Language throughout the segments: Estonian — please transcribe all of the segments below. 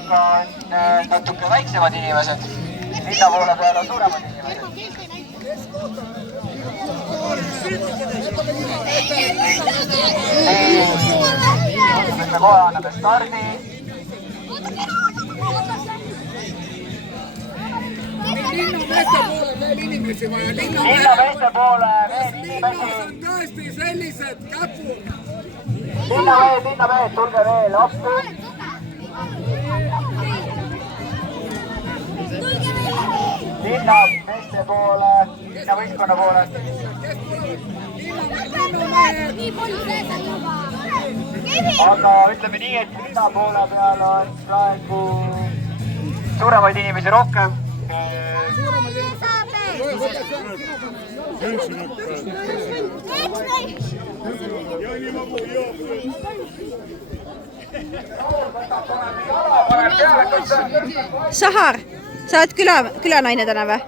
aga on natuke väiksemad inimesed. Linna poole peal on suuremad inimesed. Me kohe anname stardi. Linnameeste poole veel inimesi. Tõesti sellised käpud. Linnamehed, tulge veel appi. Linnameeste poole, linnavõistkonna poole. Aga ütleme nii, et linna poole peal on praegu suuremaid inimesi rohkem. Sahar, sa oled külanaine täna või?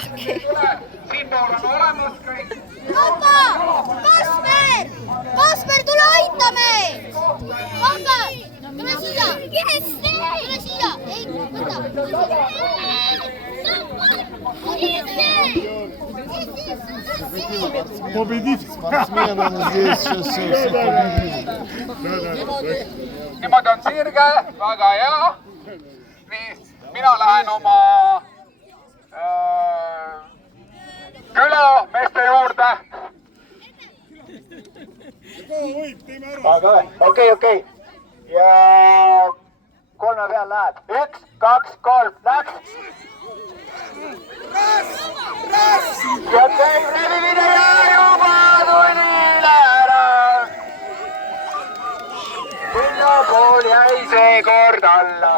Okei. Siinpool on olemas kõik. Papa! Kasper, tule aita meid! Papa! Tule siia! Tule siia! Ei, võta! Niimoodi on sirge, väga hea. Nii, mina lähen oma külameeste juurde. Okei. Ja 3 peal läheb. 1, 2, 3, läks. Ja käib revimine ja juba tunnile ära. Linna pool jäi seekord alla.